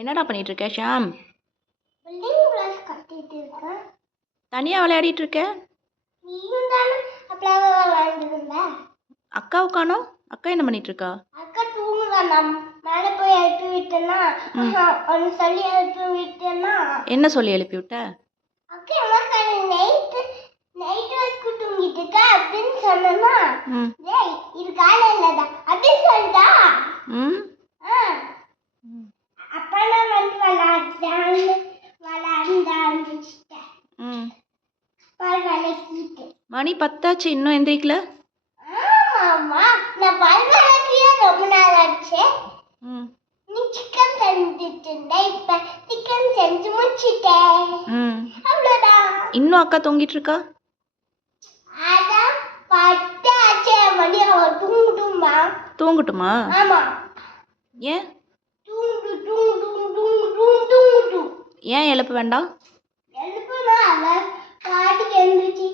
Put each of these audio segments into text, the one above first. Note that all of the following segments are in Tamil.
என்னடா பண்ணிட்டு இருக்க ஷாம்? பில்டிங் பிளாக் கட்டிட்டு இருக்கேன். தனியா விளையாடிட்டு இருக்க? நீயும் தானே அப்பளவா விளையாடிட்டு இருந்த. அக்காவை காணோம். அக்கா என்ன பண்ணிட்டு இருக்கா? அக்கா தூங்குதா. நான் மேலே போய் எழுப்பி விட்டேன்னா ஒன்று சொல்லி எழுப்பி விட்டேன்னா. என்ன சொல்லி எழுப்பி விட்ட? அக்கா எவ்வளோ நைட்டு நைட்டு வரைக்கும் தூங்கிட்டு இருக்கா அப்படின்னு சொன்னா டேய் இது காலையில தான் அப்படின்னு சொல்லிட்டா. அப்பா நான் வந்து விளையாண்டான் பால் விளக்கிட்டு. மணி 10 இன்னும் எந்திரிக்கல? ஆமாம்மா நான் பால் விளக்கியே ரொம்ப நாள் ஆச்சு. நீ சிக்கன் செஞ்சுட்டு இருந்த, இப்ப சிக்கன் செஞ்சு முடிச்சிட்டேன். அவ்வளோதான். இன்னும் அக்கா தூங்கிட்டு இருக்கா? அதான் 10 ஆச்சு மணி. அவ தூங்கட்டுமா? தூங்கட்டுமா? ஆமா. ஏன்? தூங்கட்டும். ஏன் எழுப்ப வேண்டாம்? எழுப்புனா அவ பாட்டுக்கு எழுந்துச்சு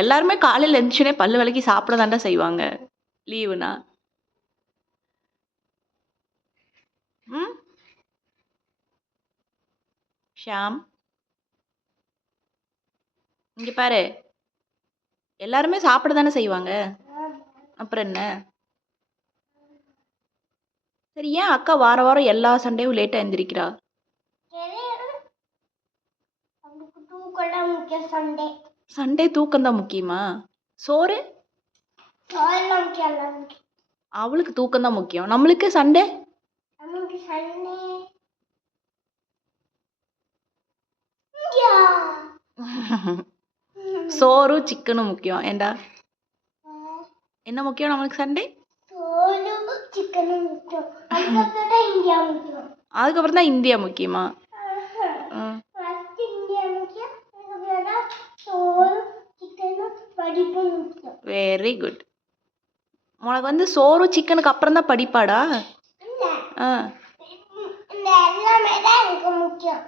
எல்லாருமே காலையில் எழுந்துச்சுனே பல்லு விளக்கி சாப்பிட தாண்டா செய்வாங்க லீவுனா. ஷாம் இங்க பாரு, எல்லாருமே சாப்பிட தானே செய்வாங்க. அப்புறம் என்ன? சரி, ஏன் அக்கா வார வாரம் எல்லா சண்டேவும் லேட்டாக எழுந்திரிக்கிறா? சண்டே தூக்கம் தான் முக்கியமா? சோறு அவளுக்கு தூக்கம் தான் முக்கியம். நம்மளுக்கு சண்டே சோறும் சிக்கனும் முக்கியம். ஏண்டா என்ன முக்கியம் நம்மளுக்கு? சண்டே அதுக்கப்புறம் தான் இந்தியா முக்கியமா? Very good. உனக்கு வந்து சோறு சிக்கனுக்கு அப்புறம் தான் படிப்பாடா? எல்லாமே தான் எனக்கு முக்கியம்.